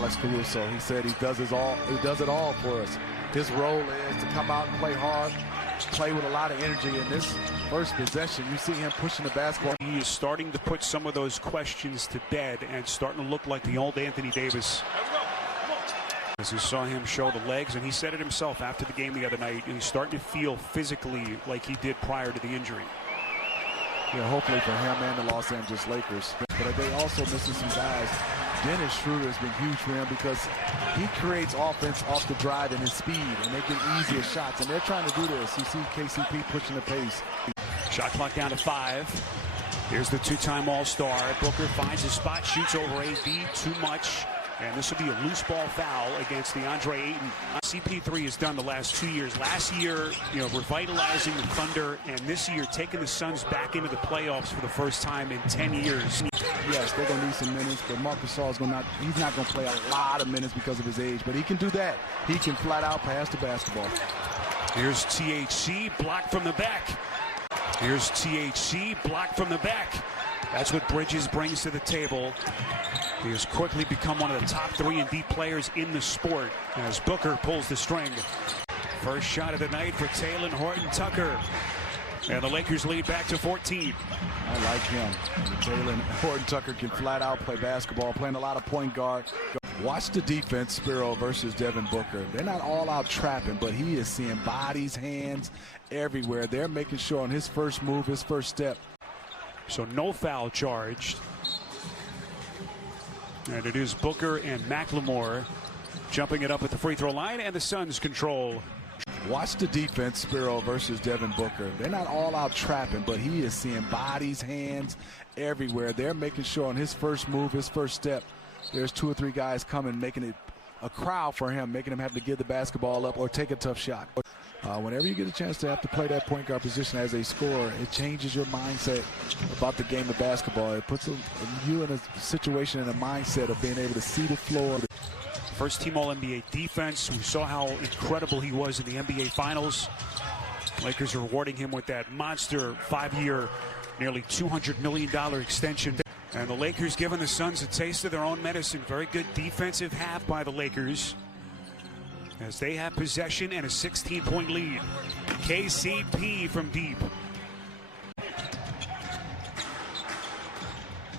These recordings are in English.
Alex Caruso. He said he does it all for us. His role is to come out and play hard, play with a lot of energy. In this first possession, you see him pushing the basketball. He is starting to put some of those questions to bed and starting to look like the old Anthony Davis. As you saw him show the legs, and he said it himself after the game the other night, he's starting to feel physically like he did prior to the injury. Yeah, hopefully for him and the Los Angeles Lakers. But they also missing some guys. Dennis Schroeder has been huge for him because he creates offense off the drive and his speed, and they get easier shots. And they're trying to do this. You see KCP pushing the pace. Shot clock down to 5. Here's the two-time All-Star. Booker finds his spot, shoots over REB, too much. And this will be a loose ball foul against DeAndre Ayton. CP3 has done the last 2 years. Last year, revitalizing the Thunder, and this year taking the Suns back into the playoffs for the first time in 10 years. Yes, they're going to need some minutes, but Marc Gasol's he's not going to play a lot of minutes because of his age, but he can do that. He can flat out pass the basketball. Here's THC, blocked from the back. Here's THC, blocked from the back. That's what Bridges brings to the table. He has quickly become one of the top 3 and D players in the sport as Booker pulls the string. First shot of the night for Taylor Horton-Tucker. And the Lakers lead back to 14. I like him. Taylor Horton-Tucker can flat out play basketball, playing a lot of point guard. Watch the defense, Spiro versus Devin Booker. They're not all out trapping, but he is seeing bodies, hands everywhere. They're making sure on his first move, his first step. So no foul charged. And it is Booker and McLemore jumping it up at the free throw line, and the Suns control. Watch the defense, Spiro versus Devin Booker. They're not all out trapping, but he is seeing bodies, hands everywhere. They're making sure on his first move, his first step, there's 2 or 3 guys coming, making it a crowd for him, making him have to give the basketball up or take a tough shot. Whenever you get a chance to have to play that point guard position as a scorer, it changes your mindset about the game of basketball. It puts you in a situation, in a mindset of being able to see the floor. First team All-NBA defense. We saw how incredible he was in the NBA Finals. Lakers are rewarding him with that monster 5-year, nearly $200 million extension. And the Lakers giving the Suns a taste of their own medicine. Very good defensive half by the Lakers, as they have possession and a 16-point lead. KCP from deep.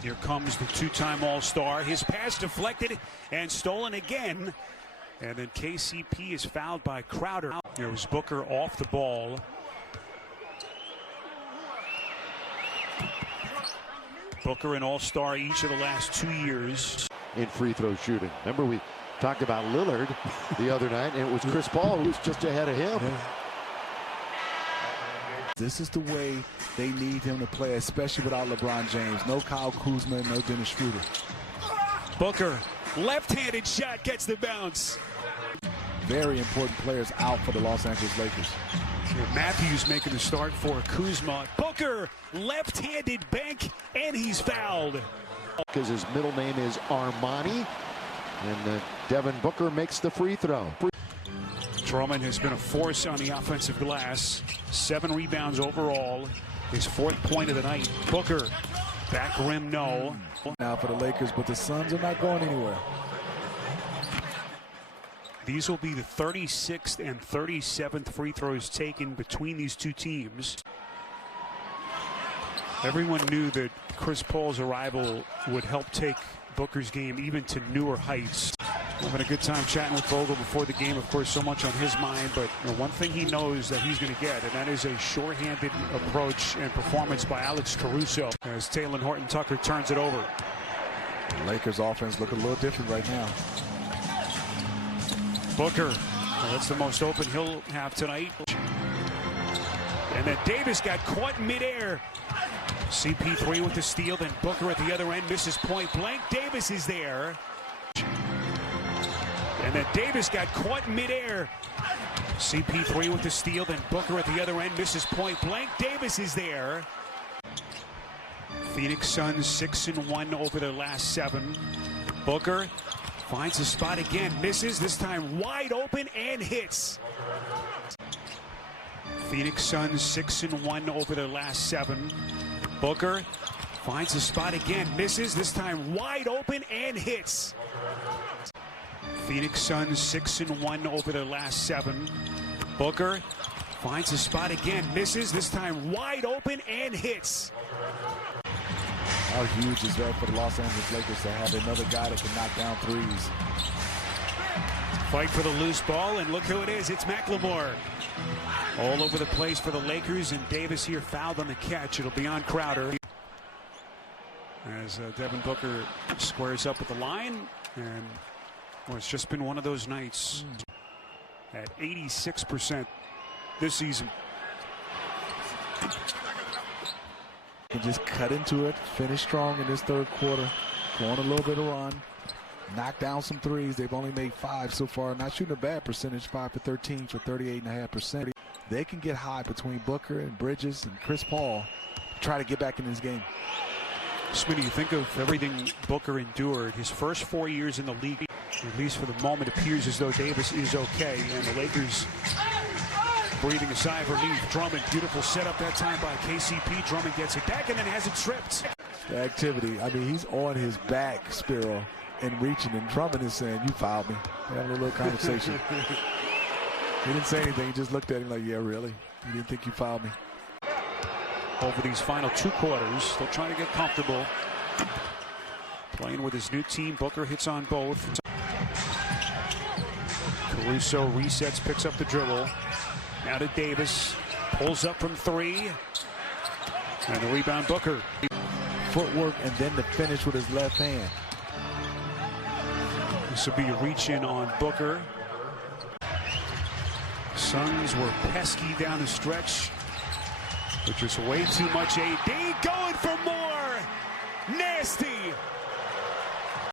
Here comes the 2-time All-Star. His pass deflected and stolen again. And then KCP is fouled by Crowder. There was Booker off the ball. Booker and All-Star each of the last 2 years. In free throw shooting. Remember, we talked about Lillard the other night, and it was Chris Paul who was just ahead of him. This is the way they need him to play, especially without LeBron James. No Kyle Kuzma, no Dennis Schroeder. Booker, left-handed shot, gets the bounce. Very important players out for the Los Angeles Lakers. Matthews making the start for Kuzma. Booker, left-handed bank, and he's fouled. Because his middle name is Armani, and Devin Booker makes the free throw. Truman has been a force on the offensive glass. 7 rebounds overall. His 4th point of the night. Booker, back rim, no. Now for the Lakers, but the Suns are not going anywhere. These will be the 36th and 37th free throws taken between these two teams. Everyone knew that Chris Paul's arrival would help take Booker's game even to newer heights. Having a good time chatting with Vogel before the game. Of course, so much on his mind, but one thing he knows that he's going to get, and that is a short-handed approach and performance by Alex Caruso as Taylor Horton-Tucker turns it over. The Lakers offense look a little different right now. Booker, that's the most open he'll have tonight. And then Davis got caught in midair. CP3 with the steal, then Booker at the other end misses point blank. Davis is there. And then Davis got caught in midair. CP3 with the steal, then Booker at the other end misses point blank. Davis is there. Phoenix Suns 6-1 over their last 7. Booker finds a spot again, misses, this time wide open and hits. Phoenix Suns 6-1 over their last 7. Booker finds a spot again, misses, this time wide open and hits. Phoenix Suns 6-1 over their last 7. Booker finds a spot again, misses, this time wide open and hits. How huge is that for the Los Angeles Lakers to have another guy that can knock down threes? Fight for the loose ball, and look who it is. It's McLemore. All over the place for the Lakers, and Davis here fouled on the catch. It'll be on Crowder. As Devin Booker squares up at the line, and well, it's just been one of those nights at 86% this season. Can just cut into it, finish strong in this third quarter, go on a little bit of run, knock down some threes. They've only made 5 so far, not shooting a bad percentage, 5 for 13 for 38.5%. They can get high between Booker and Bridges and Chris Paul, try to get back in this game. Smitty, you think of everything Booker endured, his first 4 years in the league, at least for the moment, appears as though Davis is okay, and the Lakers breathing a sigh of relief. Drummond, beautiful setup that time by KCP. Drummond gets it back and then has it tripped. The activity, I mean, he's on his back, Spiro, and reaching, and Drummond is saying, you fouled me. They're having a little conversation. He didn't say anything, he just looked at him like, yeah, really? You didn't think you fouled me? Over these final 2 quarters, still trying to get comfortable. Playing with his new team, Booker hits on both. Caruso resets, picks up the dribble. Now to Davis, pulls up from 3. And the rebound, Booker. Footwork and then the finish with his left hand. This will be a reach in on Booker. Suns were pesky down the stretch, but just way too much AD. Going for more. Nasty.